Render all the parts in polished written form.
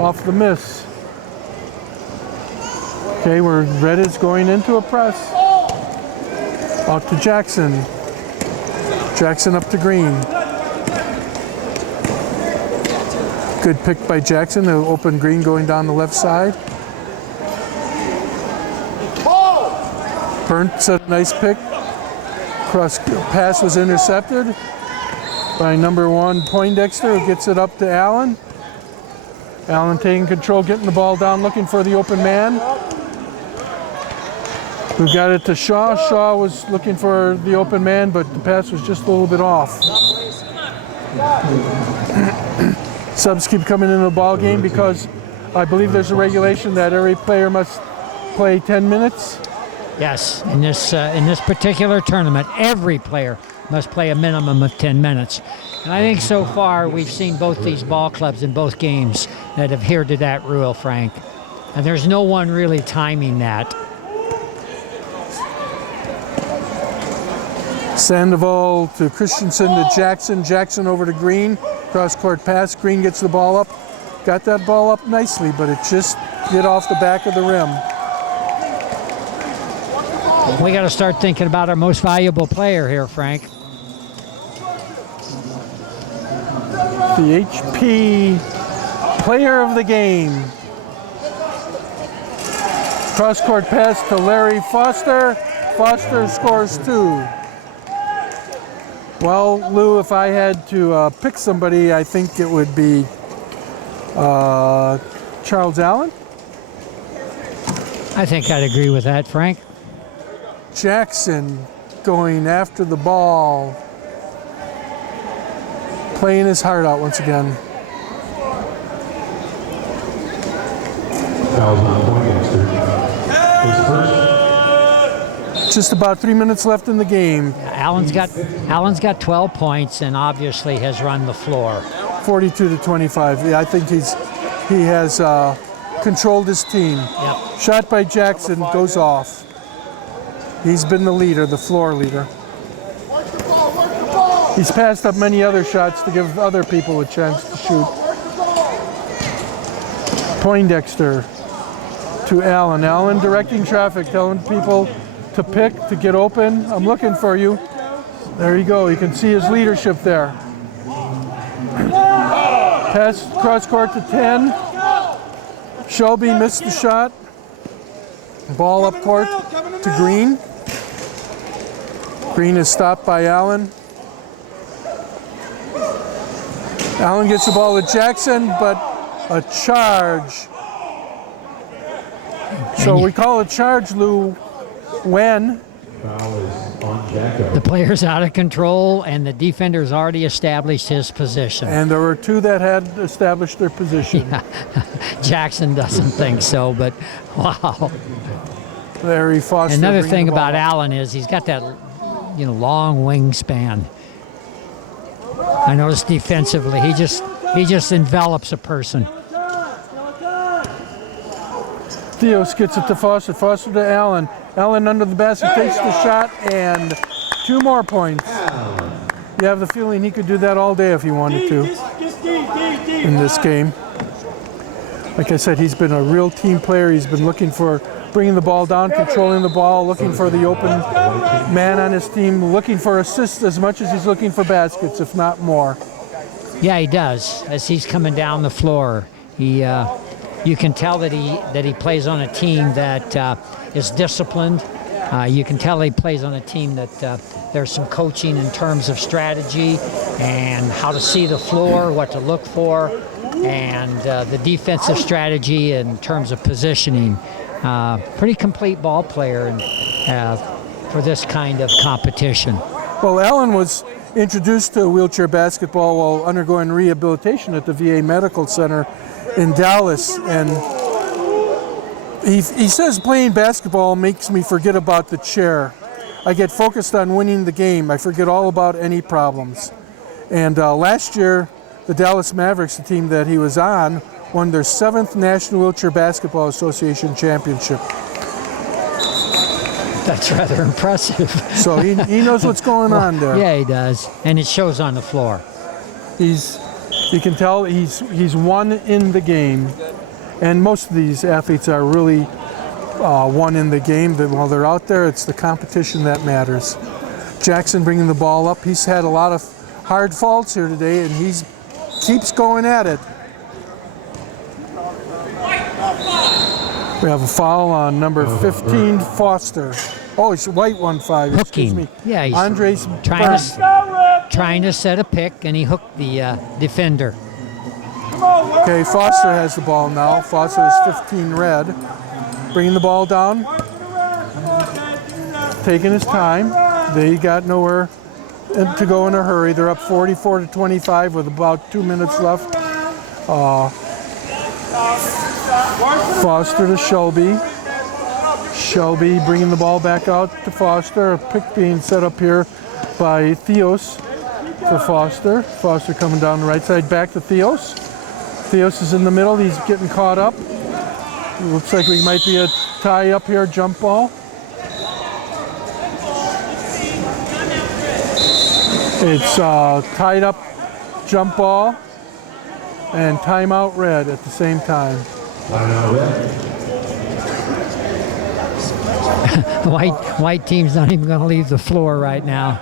Off the miss. Okay, we're red is going into a press. Out to Jackson. Jackson up to Green. Good pick by Jackson to open Green going down the left side. Burnt's a nice pick. Cross pass was intercepted by number 1 Poindexter, who gets it up to Allen. Allen taking control, getting the ball down, looking for the open man. We got it to Shaw. Shaw was looking for the open man, but the pass was just a little bit off. Subs keep coming into the ball game because I believe there's a regulation that every player must play 10 minutes. Yes, in this particular tournament, every player must play a minimum of 10 minutes. And I think so far we've seen both these ball clubs in both games that adhere to that rule, Frank. And there's no one really timing that. Sandoval to Christensen to Jackson. Jackson over to Green. Cross-court pass. Green gets the ball up. Got that ball up nicely, but it just hit off the back of the rim. We got to start thinking about our most valuable player here, Frank. The HP player of the game. Cross-court pass to Larry Foster. Foster scores 2. Well, Lou, if I had to pick somebody, I think it would be Charles Allen. I think I'd agree with that, Frank. Jackson going after the ball, playing his heart out once again. Just about 3 minutes left in the game. Allen's got 12 points and obviously has run the floor. 42-25. Yeah, I think he has controlled his team. Yep. Shot by Jackson goes off. He's been the leader, the floor leader. He's passed up many other shots to give other people a chance to shoot. Poindexter to Allen. Allen directing traffic, telling people to pick, to get open. I'm looking for you. There you go. You can see his leadership there. Pass cross court to 10. Shelby missed the shot. Ball up court to Green. Green is stopped by Allen. Allen gets the ball to Jackson, but a charge. So we call a charge, Lou, when the player's out of control and the defender's already established his position. And there were 2 that had established their position. Yeah. Jackson doesn't think so, but wow. Larry Foster. Another thing about Allen is he's got that long wingspan. I noticed defensively, he just envelops a person. Theos gets it to Foster. Foster to Allen. Allen under the basket takes the shot and 2 more points. You have the feeling he could do that all day if he wanted to in this game. Like I said, he's been a real team player. He's been looking for bringing the ball down, controlling the ball, looking for the open man on his team, looking for assists as much as he's looking for baskets, if not more. Yeah, he does. As he's coming down the floor, you can tell that he plays on a team that is disciplined. You can tell he plays on a team that there's some coaching in terms of strategy and how to see the floor, what to look for, and the defensive strategy in terms of positioning. Pretty complete ball player for this kind of competition. Well, Allen was introduced to wheelchair basketball while undergoing rehabilitation at the VA Medical Center in Dallas, and he says playing basketball makes me forget about the chair. I get focused on winning the game. I forget all about any problems. And last year, the Dallas Mavericks, the team that he was on, won their 7th National Wheelchair Basketball Association championship. That's rather impressive. So he knows what's going on there. Yeah, he does. And it shows on the floor. He's You can tell he's one in the game, and most of these athletes are really one in the game. That while they're out there, it's the competition that matters. Jackson bringing the ball up. He's had a lot of hard faults here today, and he keeps going at it. We have a foul on number 15, Foster. Oh, it's white 1-5. Excuse me. Yeah, he's Andres trying to set a pick, and he hooked the defender. Okay, Foster has the ball now. Foster is 15 red. Bringing the ball down. Taking his time. They got nowhere to go in a hurry. They're up 44-25 with about 2 minutes left. Foster to Shelby. Shelby bringing the ball back out to Foster. A pick being set up here by Theos for Foster. Foster coming down the right side, back to Theos. Theos is in the middle. He's getting caught up. Looks like we might be a tie up here, jump ball. It's tied up jump ball and timeout red at the same time. White team's not even going to leave the floor right now.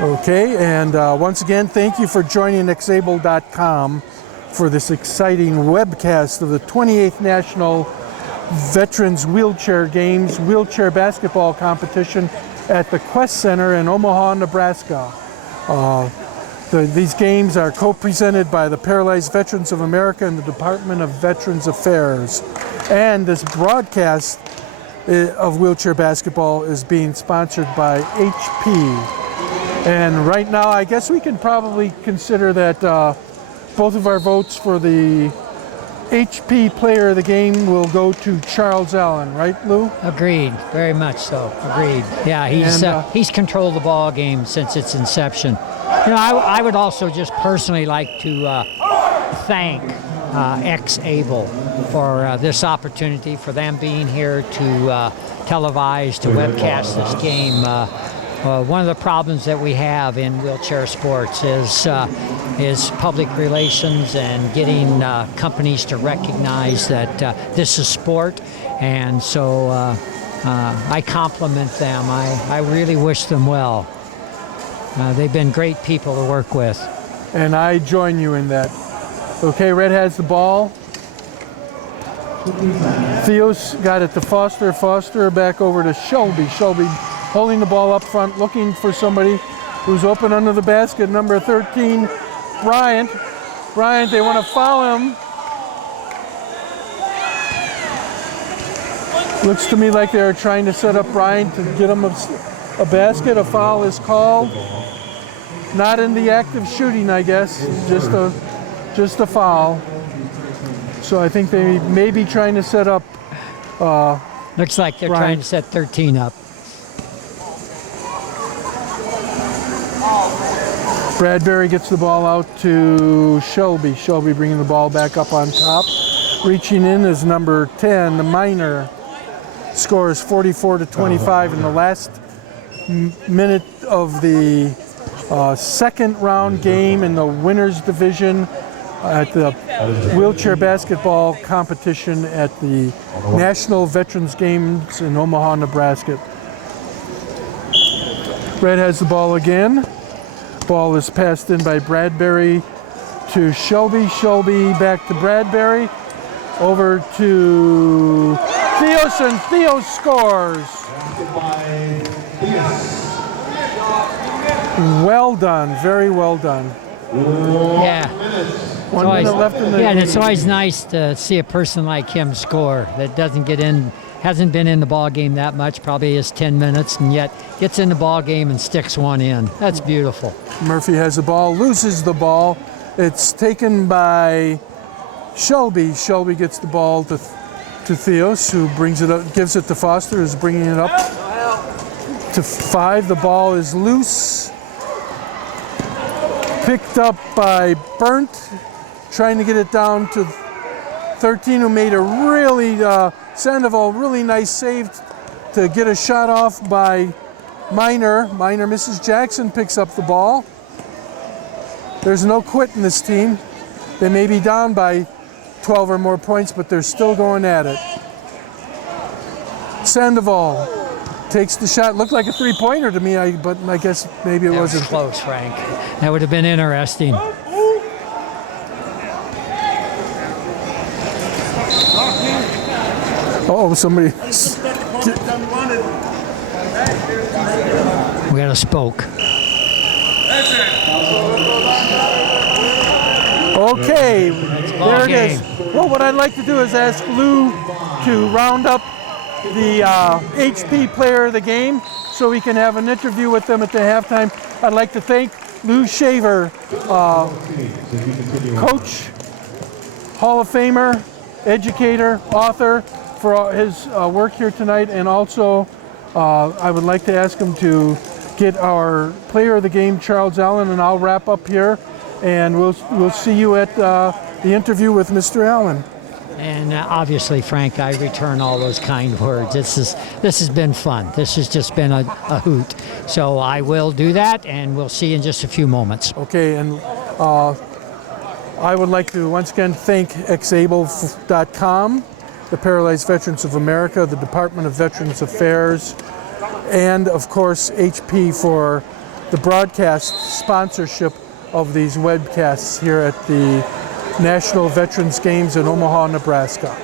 Okay, and once again, thank you for joining Xable.com for this exciting webcast of the 28th National Veterans Wheelchair Games Wheelchair Basketball Competition at the Quest Center in Omaha, Nebraska. These games are co-presented by the Paralyzed Veterans of America and the Department of Veterans Affairs. And this broadcast of wheelchair basketball is being sponsored by HP. And right now, I guess we can probably consider that both of our votes for the HP player of the game will go to Charles Allen, right, Lou? Agreed, very much so. Agreed. Yeah, he's controlled the ball game since its inception. You know, I would also just personally like to thank Xable for this opportunity, for them being here to televise, to webcast this game. One of the problems that we have in wheelchair sports is public relations and getting companies to recognize that this is sport, and so I compliment them. I really wish them well. They've been great people to work with. And I join you in that. Okay, Red has the ball. Theos got it to Foster. Foster back over to Shelby. Shelby holding the ball up front, looking for somebody who's open under the basket. Number 13, Bryant. Bryant, they want to foul him. Looks to me like they're trying to set up Bryant to get him a basket. A foul is called. Not in the act of shooting, I guess. Just a foul. So I think they may be trying to set up. Looks like they're Bryant. trying to set 13 up. Bradbury gets the ball out to Shelby. Shelby bringing the ball back up on top. Reaching in is number 10, the Minor. Score is 44-25 in the last minute of the second round game in the winners division at the wheelchair basketball competition at the National Veterans Games in Omaha, Nebraska. Red has the ball again. Ball is passed in by Bradbury to Shelby. Shelby back to Bradbury. Over to Theos, and Theos scores. Well done, very well done. Yeah. 1 minute left in the and game. it's always nice to see a person like him score that doesn't get in, hasn't been in the ball game that much, probably is 10 minutes, and yet gets in the ball game and sticks one in. That's beautiful. Murphy has the ball, loses the ball. It's taken by Shelby. Shelby gets the ball to Theos, who brings it up, gives it to Foster, who's bringing it up to 5. The ball is loose. Picked up by Burnt, trying to get it down to 13, who made a really, Sandoval, really nice save to get a shot off by Minor. Minor misses. Jackson picks up the ball. There's no quit in this team. They may be down by 12 or more points, but they're still going at it. Sandoval takes the shot. Looked like a three-pointer to me, but I guess maybe it wasn't. Close, Frank. That would have been interesting. Oh, somebody. We got a spoke. Okay, there it is. Well, what I'd like to do is ask Lou to round up the HP player of the game so we can have an interview with them at the halftime. I'd like to thank Lou Shaver, coach, Hall of Famer, educator, author, for his work here tonight, and also I would like to ask him to get our player of the game, Charles Allen, and I'll wrap up here, and we'll see you at the interview with Mr. Allen. And obviously, Frank, I return all those kind words. This has been fun. This has just been a hoot. So I will do that, and we'll see you in just a few moments. Okay, and I would like to once again thank xable.com, the Paralyzed Veterans of America, the Department of Veterans Affairs, and of course HP for the broadcast sponsorship of these webcasts here at the National Veterans Games in Omaha, Nebraska.